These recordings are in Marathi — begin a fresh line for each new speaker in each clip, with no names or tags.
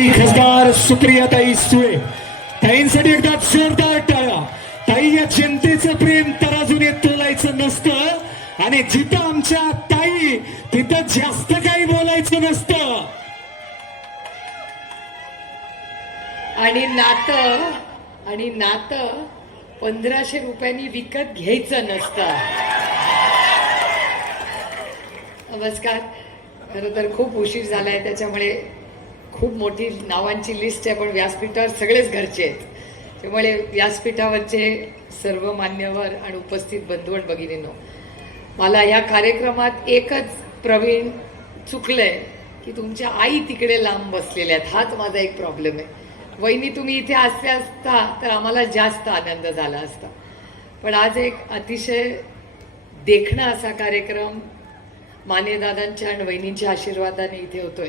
ती खासदार सुप्रियाताई सुळे. ताईंसाठी एकदा जोरदार टाळा ताई या जनतेचं प्रेम तराजूने तोलायचं नसतं. आणि जिथं आमच्या ताई तिथं जास्त काही बोलायचं नसतं.
आणि नातं आणि नातं पंधराशे रुपयांनी विकत घ्यायचं नसतं. नमस्कार. खरं तर खूप उशीर झालाय त्याच्यामुळे खूप मोठी नावांची लिस्ट आहे पण व्यासपीठावर सगळेच घरचे आहेत. त्यामुळे व्यासपीठावरचे सर्व मान्यवर आणि उपस्थित बंधू आणि भगिनींनो मला या कार्यक्रमात एकच प्रवीण चुकलंय की तुमच्या आई तिकडे लांब बसलेल्या आहेत. हाच माझा एक प्रॉब्लेम आहे. वहिनी तुम्ही इथे असते असता तर आम्हाला जास्त आनंद झाला असता. पण आज एक अतिशय देखणा असा कार्यक्रम मानेदादांच्या आणि वहिनींच्या आशीर्वादाने इथे होतोय.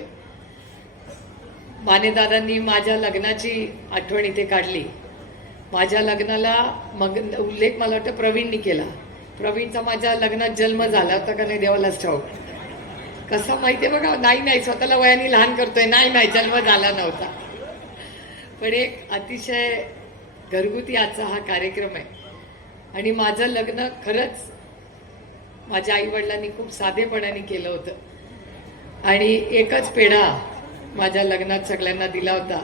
मानेदादांनी माझ्या लग्नाची आठवण इथे काढली. माझ्या लग्नाला मग उल्लेख मला वाटतं प्रवीणनी केला. प्रवीणचा माझ्या लग्नात जन्म झाला होता का नाही देवालाच ठाऊक. कसा आहे बघा नाही नाही स्वतःला वयाने लहान करतोय. नाही नाही जन्म झाला नव्हता. पण एक अतिशय घरगुती आजचा हा कार्यक्रम आहे. आणि माझं लग्न खरंच माझ्या आईवडिलांनी खूप साधेपणाने केलं होतं. आणि एकच पेढा माझ्या लग्नात सगळ्यांना दिला होता.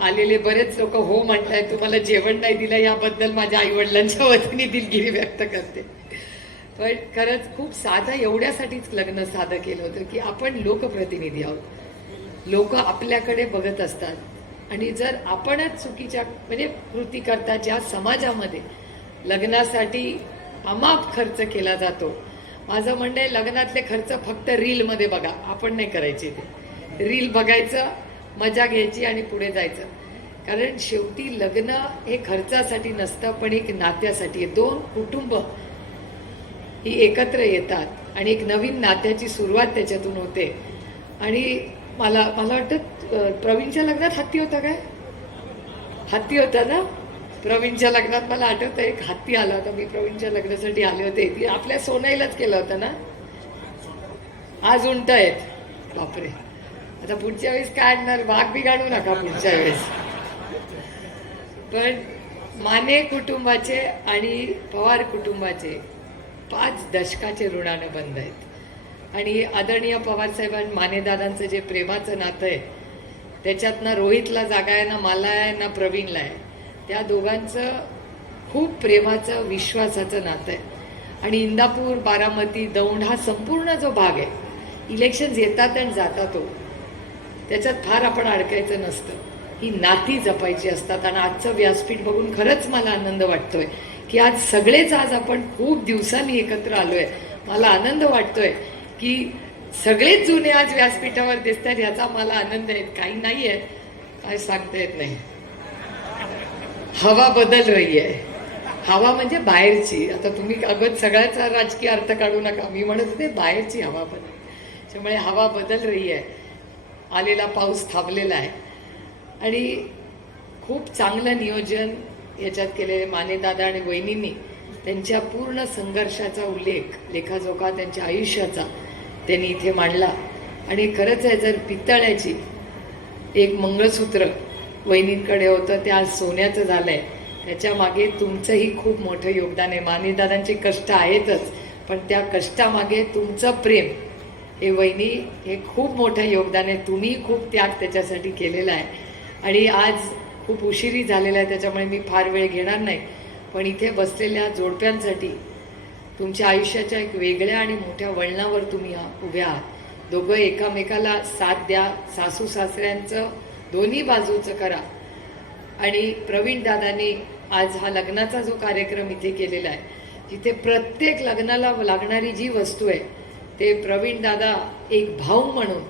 आलेले बरेच लोक हो म्हणताय तुम्हाला जेवण नाही दिलं याबद्दल माझ्या आई वडिलांच्या वतीने दिलगिरी व्यक्त करते. पण खरंच खूप साधं एवढ्यासाठीच लग्न साधं केलं होतं की आपण लोकप्रतिनिधी आहोत. लोक आपल्याकडे बघत असतात. आणि जर आपणच चुकीच्या म्हणजे कृती करता ज्या समाजामध्ये लग्नासाठी अमाप खर्च केला जातो. माझं म्हणणं आहे लग्नातले खर्च फक्त रीलमध्ये बघा आपण नाही करायचे ते. रील बघायचं मजा घ्यायची आणि पुढे जायचं. कारण शेवटी लग्न हे खर्चासाठी नसतं पण एक नात्यासाठी. दोन कुटुंब ही एकत्र येतात आणि एक नवीन नात्याची सुरुवात त्याच्यातून होते. आणि मला मला वाटतं प्रवीणच्या लग्नात हत्ती होता काय? हत्ती होता ना? प्रवीणच्या लग्नात मला आठवतं एक हत्ती आला होता. मी प्रवीणच्या लग्नासाठी आले होते. ती आपल्या सोनाईलाच केलं होतं ना? आज उंट आहेत बापरे. आता पुढच्या वेळेस काय आणणार? वाघ बिघाडू नका पुढच्या वेळेस. पण माने कुटुंबाचे आणि पवार कुटुंबाचे पाच दशकाचे ऋणानं बंद आहेत. आणि आदरणीय पवार साहेबां मानेदादांचं जे प्रेमाचं नातं आहे त्याच्यातनं रोहितला जागा आहे ना मला आहे ना प्रवीणला आहे. त्या दोघांचं खूप प्रेमाचं विश्वासाचं नातं आहे. आणि इंदापूर बारामती दौंड हा संपूर्ण जो भाग आहे इलेक्शन्स येतात आणि जातात तो त्याच्यात फार आपण अडकायचं नसतं. ही नाती जपायची असतात. आणि आजचं व्यासपीठ बघून खरंच मला आनंद वाटतोय की आज सगळेच आज आपण खूप दिवसांनी एकत्र आलोय. मला आनंद वाटतोय की सगळेच जुने आज व्यासपीठावर दिसतात याचा मला आनंद आहे. काही नाही आहे. काय सांगता येत नाही. हवा बदल रही आहे हवा म्हणजे बाहेरची. आता तुम्ही अगोदर सगळ्याचा राजकीय अर्थ काढू नका. मी म्हणत होते बाहेरची हवा बदल. त्यामुळे हवा बदल रही आहे आलेला पाऊस थांबलेला आहे. आणि खूप चांगलं नियोजन याच्यात केलेले मानेदादा आणि वहिनींनी त्यांच्या पूर्ण संघर्षाचा उल्लेख लेखाजोखा त्यांच्या आयुष्याचा त्यांनी इथे मांडला. आणि खरंच आहे जर पितळ्याची एक मंगळसूत्र वहिनींकडे होतं ते आज सोन्याचं झालं आहे त्याच्यामागे तुमचंही खूप मोठं योगदान आहे. मानेदादांचे कष्ट आहेतच पण त्या कष्टामागे तुमचं प्रेम हे वहिनी हे खूप मोठं योगदान आहे. तुम्ही खूप त्याग त्याच्यासाठी केलेला आहे. आणि आज खूप उशिरी झालेला आहे त्याच्यामुळे मी फार वेळ घेणार नाही. पण इथे बसलेल्या जोडप्यांसाठी तुमच्या आयुष्याच्या एक वेगळ्या आणि मोठ्या वळणावर तुम्ही उभ्या आहात. दोघं एकामेकाला साथ द्या सासू सासऱ्यांचं दोन्ही बाजूचं करा. आणि प्रवीण दादाने आज हा लग्नाचा जो कार्यक्रम इथे केलेला आहे तिथे प्रत्येक लग्नाला लागणारी जी वस्तू आहे ते प्रवीण दादा एक भाऊ म्हणून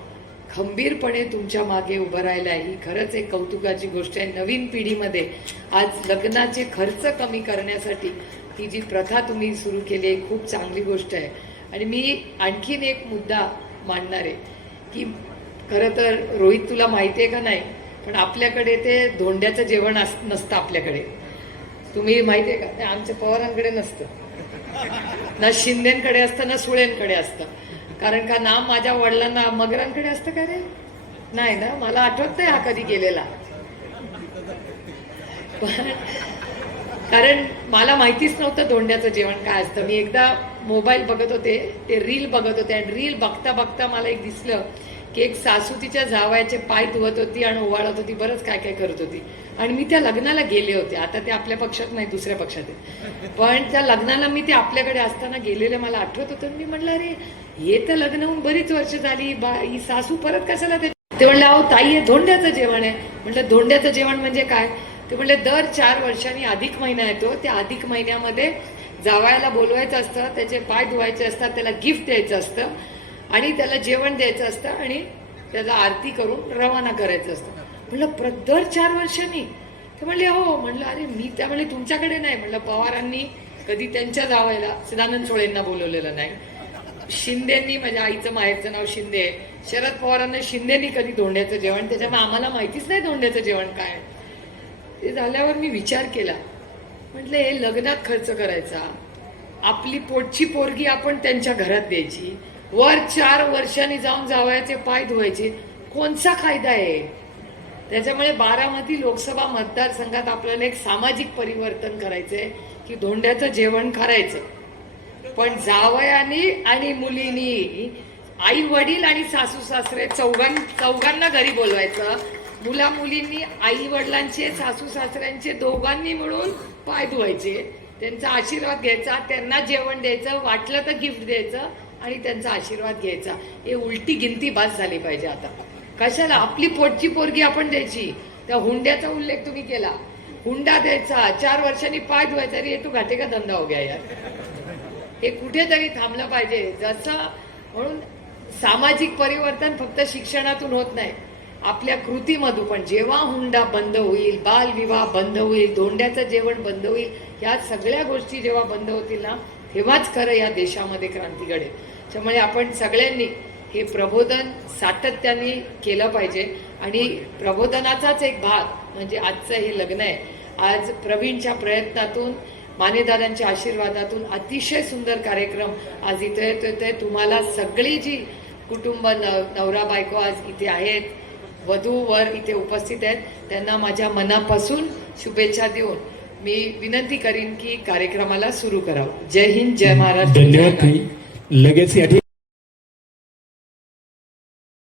खंबीरपणे तुमच्या मागे उभं राहिला आहे ही खरंच एक कौतुकाची गोष्ट आहे. नवीन पिढीमध्ये आज लग्नाचे खर्च कमी करण्यासाठी ती जी प्रथा तुम्ही सुरू केली आहे खूप चांगली गोष्ट आहे. आणि मी आणखीन एक मुद्दा मांडणार आहे की खरं तर रोहित तुला माहिती आहे का नाही? पण आपल्याकडे ते धोंड्याचं जेवण अस नसतं आपल्याकडे. तुम्ही माहिती आहे का? ते आमच्या पवारांकडे नसतं. ना शिंदेकडे असतं ना सुळेंकडे असतं. कारण का ना माझ्या वडिलांना मगरांकडे असतं का रे? नाही ना मला आठवत नाही हा कधी गेलेला. कारण मला माहितीच नव्हतं धोंड्याचं जेवण काय असतं. मी एकदा मोबाईल बघत होते ते रील बघत होते आणि रील बघता बघता मला एक दिसलं की एक सासू तिच्या जावयाचे पाय धुवत होती आणि ओवाळत होती बरंच काय काय करत होती. आणि मी त्या लग्नाला गेले होते. आता ते आपल्या पक्षात नाही दुसऱ्या पक्षात आहे. पण त्या लग्नाला मी ते आपल्याकडे असताना गेलेले मला आठवत होतं. मी म्हटलं अरे हे तर लग्न होऊन बरीच वर्ष झाली. बा ही सासू परत कशाला ते ते म्हणले अहो ताई हे धोंड्याचं जेवण आहे. म्हटलं धोंड्याचं जेवण म्हणजे काय? ते म्हणले दर चार वर्षांनी अधिक महिना येतो. त्या अधिक महिन्यामध्ये जावायला बोलवायचं असतं त्याचे पाय धुवायचे असतात त्याला गिफ्ट द्यायचं असतं. आणि त्याला जेवण द्यायचं असतं आणि त्याला आरती करून रवाना करायचं असतं. म्हटलं प्रदर चार वर्षांनी. ते म्हणले हो. म्हणलं अरे मी त्या म्हणले तुमच्याकडे नाही. म्हणलं पवारांनी कधी त्यांच्या जावायला सदानंद सोळेंना बोलवलेलं नाही. शिंदेनी माझ्या आईचं माहेरचं नाव शिंदे. आहे. शरद पवारांना शिंदेनी कधी धोंड्याचं जेवण त्याच्यामुळे आम्हाला माहितीच नाही धोंड्याचं जेवण काय. ते झाल्यावर मी विचार केला. म्हटलं हे लग्नात खर्च करायचा. आपली पोटची पोरगी आपण त्यांच्या घरात द्यायची. वर चार वर्षांनी जाऊन जावयाचे पाय धुवायचे. कोणचा फायदा आहे? त्याच्यामुळे बारामती लोकसभा मतदारसंघात आपल्याला एक सामाजिक परिवर्तन करायचंय की धोंड्याचं जेवण करायचं पण जावयानी आणि मुलीनी आई वडील आणि सासू सासरे चौघां चौघांना घरी बोलवायचं. मुला मुलींनी आई वडिलांचे सासू सासऱ्यांचे दोघांनी मिळून पाय धुवायचे. त्यांचा आशीर्वाद घ्यायचा त्यांना जेवण द्यायचं वाटलं तर गिफ्ट द्यायचं. आणि त्यांचा आशीर्वाद घ्यायचा. हे उलटी गिनती बास झाली पाहिजे आता. कशाला? आपली पोटची पोरगी आपण द्यायची. त्या हुंड्याचा उल्लेख तुम्ही केला. हुंडा द्यायचा. चार वर्षांनी पाय धुवायचा. अरे हे तू घाटे का धंदा हो गया यार? हे कुठेतरी थांबलं पाहिजे. जसं म्हणून सामाजिक परिवर्तन फक्त शिक्षणातून होत नाही. आपल्या कृतीमधून पण. जेव्हा हुंडा बंद होईल बालविवाह बंद होईल धोंड्याचं जेवण बंद होईल या सगळ्या गोष्टी जेव्हा बंद होतील ना तेव्हाच खरं या देशामध्ये क्रांती घडेल. त्यामुळे आपण सगळ्यांनी हे प्रबोधन सातत्याने केलं पाहिजे. आणि प्रबोधनाचाच एक भाग म्हणजे आजचं हे लग्न आहे. आज प्रवीणच्या प्रयत्नातून मानेदारांच्या आशीर्वादातून अतिशय सुंदर कार्यक्रम आज इथे येतोय तुम्हाला सगळी जी कुटुंब नव नवरा बायको आज इथे आहेत वधू वर इथे उपस्थित आहेत त्यांना माझ्या मनापासून शुभेच्छा देऊन मी विनंती करीन की कार्यक्रमाला सुरू करावं. जय हिंद जय महाराष्ट्र.
धन्यवाद लगेच या